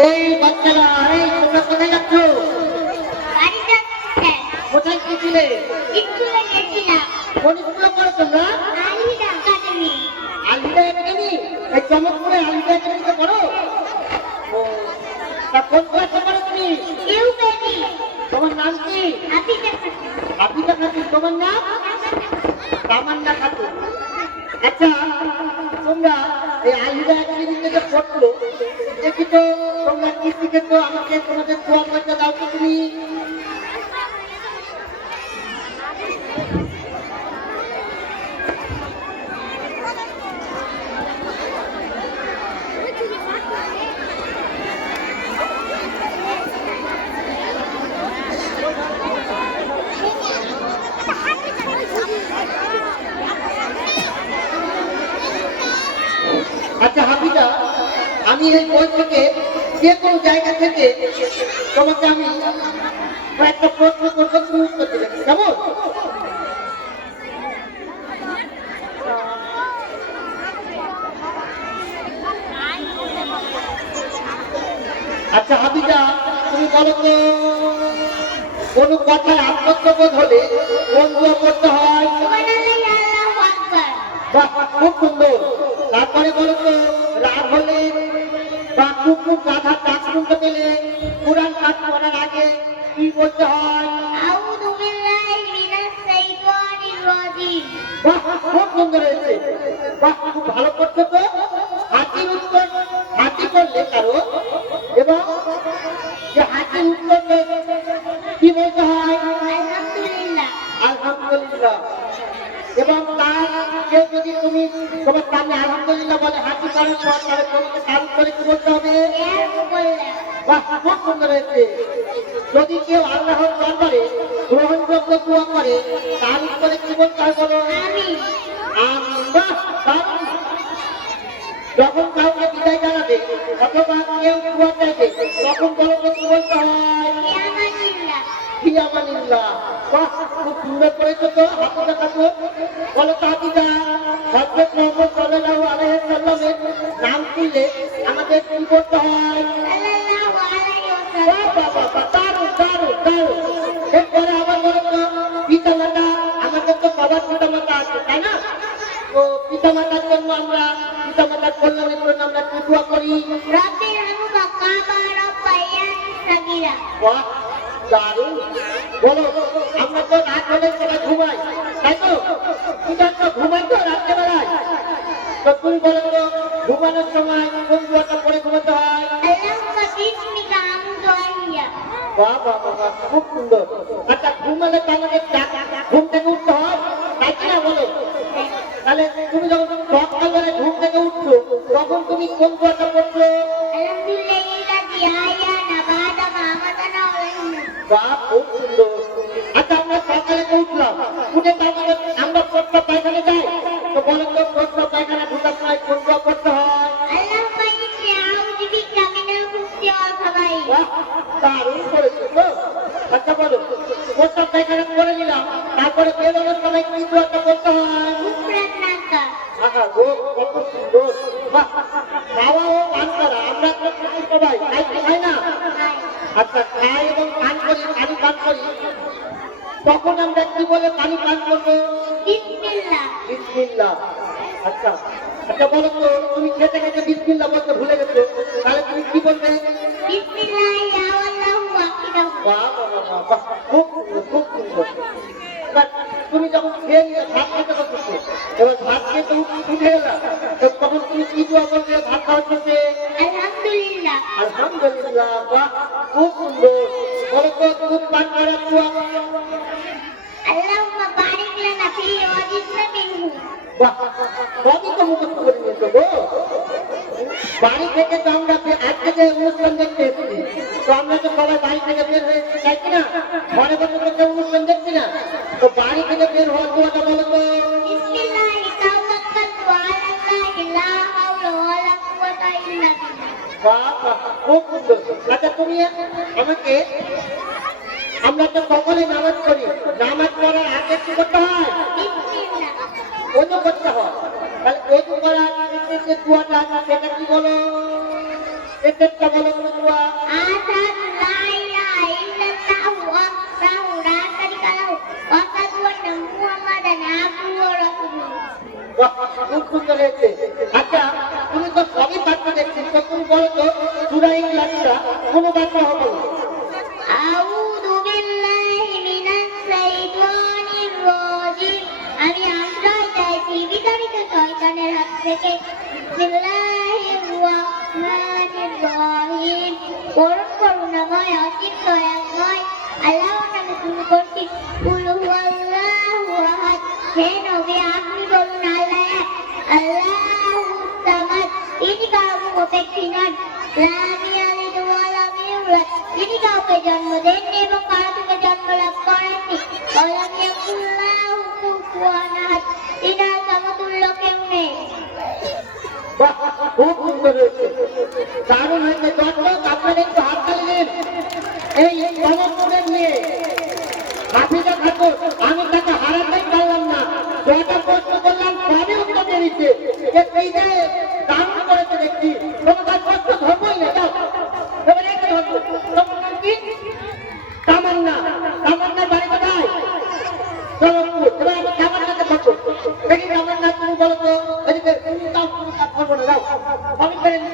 এই বাচ্চারা এই তোমরা কোথায় যাচ্ছ? কোথায় গেছিলাম কোন স্কুলে পড়ো তোমরা? আলিদা একাডেমি। এই চমকপুরে আলিদা একাডেমিতে পড়ো। ও তা কোন ক্লাসে পড়ো তুমি? তোমার নাম কি? আপিতা খাতুন। তোমার নাম? তামান্না খাতুন। আচ্ছা তোমরা এই আলিদা একাডেমিতে যে পড়ছো দেখি তো। তোমরা কি আমাকে তোমাদের দোয়া পয়সা দাও তো তুমি। আচ্ছা হাবিদা আমি এই বই থেকে থেকে তোমাকে আমি একটা প্রশ্ন করব তুমি উত্তর দেবে। কেমন? আচ্ছা হাবিদা তুমি বলো তো কোনো কথায় আত্মত্ববোধ হলে কোন দোয়া করতে হয়? খুব সুন্দর। তারপরে বলো তো রাগ হলে কুকুর গাধা ডাক শুনতে পেলে কোরআন পাঠ করার আগে কি বলতে হয়? আউযু বিল্লাহি মিনাশ শাইতানির রাজিম। বাহ খুব সুন্দর হয়েছে। বাহ খুব ভালো করছ তো। কেউ যদি তুমি তোমার সামনে আলহামদুলিল্লাহ বলে হাসি পর তাহলে তোমাকে তার করে কি বলতে হবে? বাহ খুব সুন্দর হয়েছে। যদি কেউ আল্লাহর দরবারে গ্রহণযোগ্য দোয়া করে তার উত্তরে কি বলতে হয় বলো। যখন কাউকে বিদায় জানাবে অথবা কেউ দোয়া চাইবে তখন বলো কি বলতে হয়? ইয়ামানিল্লাহ বাহ খুব সুন্দর করেছ তো হাতিদা কাকু বলো তো হাতিদা হযরত সাল্লাল্লাহু আলাইহি সাল্লামের নাম শুনলে আমাদের কি করতে হয়? সাল্লাল্লাহু আলাইহি বাহ, ওয়াসাল্লাম। বাহ, বাহ, বাহ, দারুণ, দারুণ, দারুণ। এরপরে আবার বলো তো পিতা মাতা আমাদের তো সবার পিতা মাতা আছে তাই না? তো পিতা মাতার জন্য আমরা পিতা মাতার কল্যাণের জন্য আমরা কি দোয়া করি? সাগীরা। বাহ, দারুণ। বলো, আমরা তো তুমি তো সুন্দর। আচ্ছা তুমি যখন সকালবেলা ঘুম থেকে উঠছো, তখন তুমি কোন দোয়াটা করছ ওয়াইনা খুব সুন্দর। আচ্ছা আমরা সকালে উঠলাম। উঠে তারপরে আমরা প্রস্তাব পায়খানে যাই। তো বলো তো প্রস্তাব পায়খানা ঢুকার সময় কোন দোয়া করতে হয়? দারুণ করেছ তো। আচ্ছা বলো প্রস্তাব পায়খানা করে নিলাম। তারপরে বেরোনোর সময় কি দোয়াটা করতে হয়? গো কত সুন্দর বাহ খাওয়া ও পান করা আমরা তো খাই সবাই খাই কি খাই না হাই আচ্ছা খাই এবং পান করি পানি পান করি তখন আমরা কি বলে পানি পান করব? বিসমিল্লাহ। আচ্ছা আচ্ছা বলো তো তুমি খেতে খেতে বিসমিল্লাহ বলতে ভুলে গেছো। তাহলে তুমি কি বলবে? খুব সুন্দর খুব সুন্দর। তুমি যখন খেয়ে নিয়ে ভাত খেতে বসেছো এবার ভাত খেয়ে তো উঠে গেলা তো তখন তুমি কি বলবে ভাত খাওয়ার আলহামদুলিল্লাহ বাহ খুব সুন্দর। বলো তো দুধ পান করার দোয়া আল্লাহুম্মা বারিক লানা ফিহি ওয়া জিদনা মিনহু। বাহ সবই তো মুখস্থ করে নিয়েছো গো। বাড়ি থেকে তো আমরা আজ থেকে অনুষ্ঠান দেখতে এসেছি তো আমরা তো সবাই বাড়ি থেকে বের হয়ে এসেছি তাই কি না? ঘরে বসে তো যে দোয়াটা আছে সেটা কি বলো? শেষেরটা বলো বাহ, খুব সুন্দর হয়েছে। আচ্ছা তুমি তো সবই বাচ্চা দেখছি তো তুমি বলো তো সুরা ইংলাসটা কোনো বাচ্চা হবে না। কাউকে অপেক্ষী নন লাম ইয়ালিদ ওয়া লাম ইউলাদ তিনি কাউকে জন্ম দেননি এবং কারও থেকে জন্ম লাভ করেননি? ওয়ালাম ইয়াকুল্লাহু কুফুয়ান আহাদ। তিনার সমতুল্য কেউ নেই। খুব সুন্দর হয়েছে। দারুণ হয়েছে। দর্শক আপনারা একটু হাত তালি দিন। এই চমৎকারের মেয়ে হাফিজা ঠাকুর, আমি তাকে হারাতেই পারলাম না। যটা প্রশ্ন করলাম সবই উত্তর দিয়ে দিচ্ছে এ এই যে দারুণ করেছে দেখছি তোমার প্রশ্ন ধরবই না যাও এবার এই ধরবো তোমার নাম কি তামান্না তামান্নার বাড়ি কোথায় চলকপুর এবার আমি তামান্নাকে ধরবো দেখি তামান্না তুমি বলো তো এদিকে তুমি তাও তুমি কাজ করব না যাও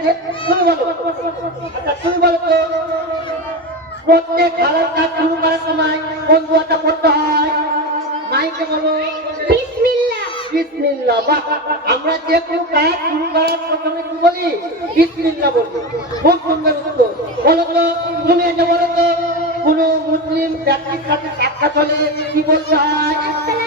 আমি তুমি বলো। আচ্ছা তুমি বলো তো প্রত্যেক ভালোর কাজ শুরু করার সময় কোন দোয়াটা পড়তে হয়? মাইকে বলো। বিসমিল্লাহ। বিসমিল্লাহ বাহ। আমরা যে কোনো কাজ শুরু করার প্রথমে কি বলি? বিসমিল্লাহ বলি খুব সুন্দর উত্তর। বলো তো তুমি এটা বলো তো কোনো মুসলিম ব্যক্তির সাথে সাক্ষাৎ হলে কি বলতে হয়?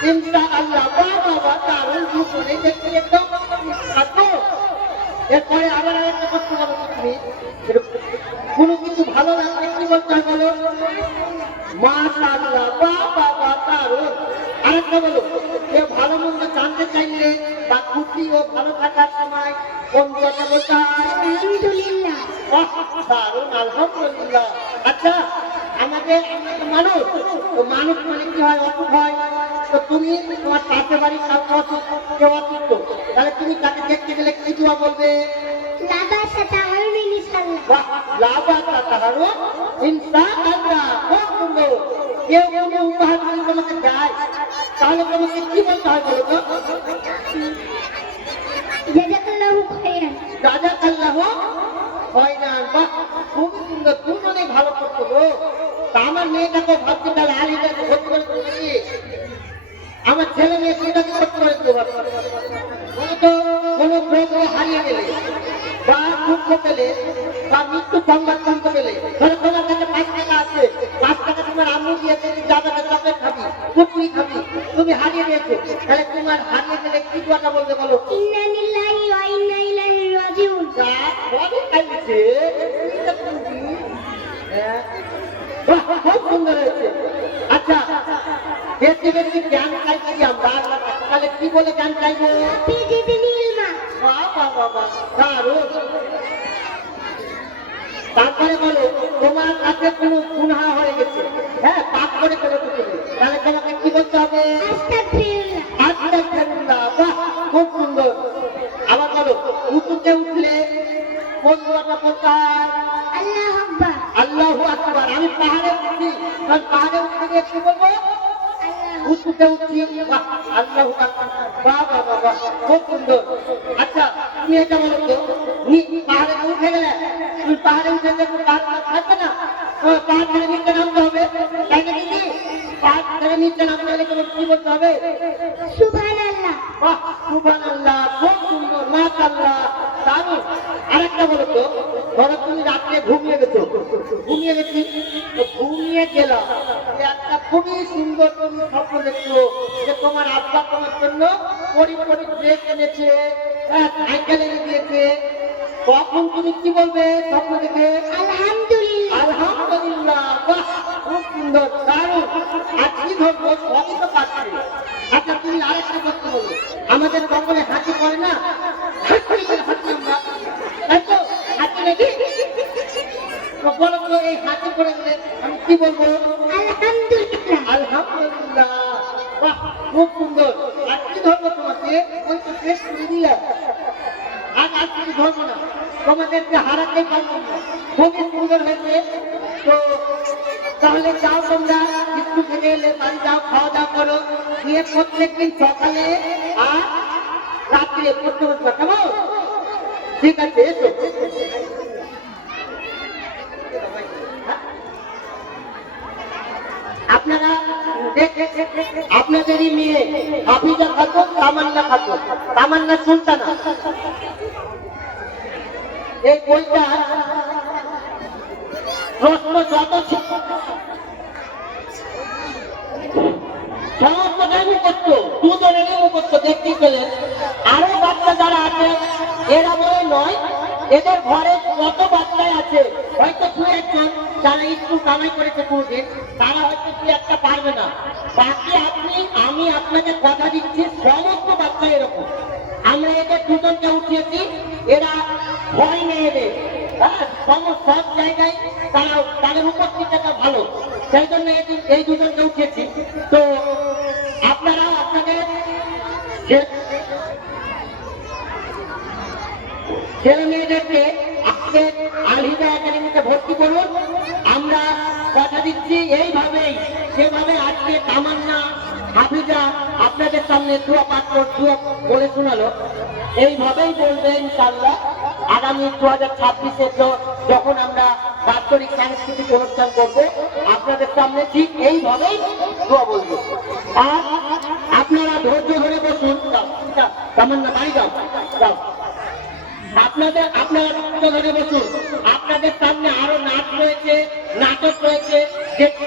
সালাম আল্লাহ বাহ বাহ দারুণ একদম এরপরে আবার তুমি। কোনো কিছু ভালো লাগলে কি বলতে হয় বলো? মাশাআল্লাহ বাহ বাহ বাহ দারুণ আরেকটা বলো। ভালো মন্দ জানতে চাইলে বা খুশি ও ভালো থাকার সময় কোন কথা বলতে আলহামদুলিল্লাহ। দারুণ আলহামদুলিল্লাহ। আচ্ছা আমাদের আমরা মানুষ তো মানুষ মানে কি হয় অসুখ হয়? তো তুমি তোমার পাশে বাড়ির কাউকে অসুখ কেউ অসুস্থ তাহলে তুমি তাকে দেখতে গেলে কি দোয়া বলবে? লাবাসা তাহমিন ইনশাআল্লাহ বাহ, লাবাসা ইনশাআল্লাহ খুব সুন্দর কেউ কোনো উপহার যদি তোমাকে দেয় তাহলে তোমাকে কি বলতে হয় বলো তো? জাযাকাল্লাহু খাইরান। জাজাকাল্লাহ না বাহ খুব সুন্দর। তুমি অনেক ভালো করছ গো। আমার মেয়েটাকে ভাবছি তাহলে আলিটাকে ভর্তি করে? আমার ছেলে মেয়ে দুটাকে ভর্তি করে দেবো তো কোনো গ্রহ হারিয়ে গেলে বা দুঃখ পেলে বা মৃত্যু সংবাদ শুনতে পেলে ধরো তোমার কাছে পাঁচ টাকা আছে পাঁচ টাকা তোমার আম্মু দিয়েছে তুমি দাদাকে চকলেট খাবি কুকুরি খাবি তুমি হারিয়ে দিয়েছ তাহলে তোমার হারিয়ে গেলে কি কথা বলতে বলো? ইন্না লিল্লাহি ওয়া তাহলে কি বলে বাহ, দারুণ। তারপরে বলো তোমার কাছে কোনো গুনহা হয়ে গেছে? হ্যাঁ পাপ করে কোনো কিছু তাহলে তোমাকে কি বলতে হবে? খুব সুন্দর। আবার বলো উঁচুতে উঠলে কোন দোয়াটা বলতে হয়? আল্লাহ আকবার। আমি পাহাড়ে উঠছি। কারণ পাহাড়ে উঠতে গিয়ে কি বলব? আল্লাহ আল্লাহু আচ্ছা তুমি এটা পাহাড়ে থাকবে না পাহাড় থেকে নিচে হবে কি বলতে হবে সুবহানাল্লাহ। বাহ আর না। তোমাদেরকে হারাতে পারব খুবই সুন্দর হয়েছে। তো তাহলে যাও তোমরা থেকে এলে বাড়ি যাও, খাওয়া দাওয়া করো। দিয়ে প্রত্যেকদিন সকালে আর রাত্রে পড়তে বসবা। কেমন? ঠিক আছে, এসো। আপনারা আপনাদেরই মেয়ে হাফিজা খাতুন তামান্না খাতুন তামান্না সুলতানা এই বইটা প্রশ্ন যত দেখতেই পেলেন। আরও বাচ্চা যারা আছে, এরা বলে নয় এদের ঘরে কত বাচ্চাই আছে। হয়তো দু একজন যারা স্কুল কামাই করেছে কোনদিন তারা হয়তো দু একটা পারবে না। বাকি আপনি, আমি আপনাকে কথা দিচ্ছি, সমস্ত বাচ্চা এরকম। আমরা এদের দুজনকে উঠিয়েছি, এরা ভয় নেই এদের। হ্যাঁ সব জায়গায় তারা, তাদের উপস্থিতিটা ভালো। সেই জন্য এই দুজনকে উঠিয়েছি। তো আপনারা আপনাদের যে- ছেলে মেয়েদেরকে আজকে আলহিদা একাডেমিতে ভর্তি করুন। আমরা কথা দিচ্ছি এইভাবেই। সেভাবে আজকে তামান্না, হাফিজা আপনাদের সামনে দুয়া পাঠ কর- দুয়া বলে শোনালো। এইভাবেই বলবে ইনশাল্লাহ আগামী দু হাজার ছাব্বিশে যখন আমরা বাৎসরিক সাংস্কৃতিক অনুষ্ঠান করব, আপনাদের সামনে ঠিক এইভাবেই দোয়া বলব। আর আপনারা ধৈর্য ধরে বসুন। তামান্না, বাড়ি যাও যাও। আপনাদের আপনারা বসুন আপনাদের সামনে আরও নাচ রয়েছে নাটক রয়েছে।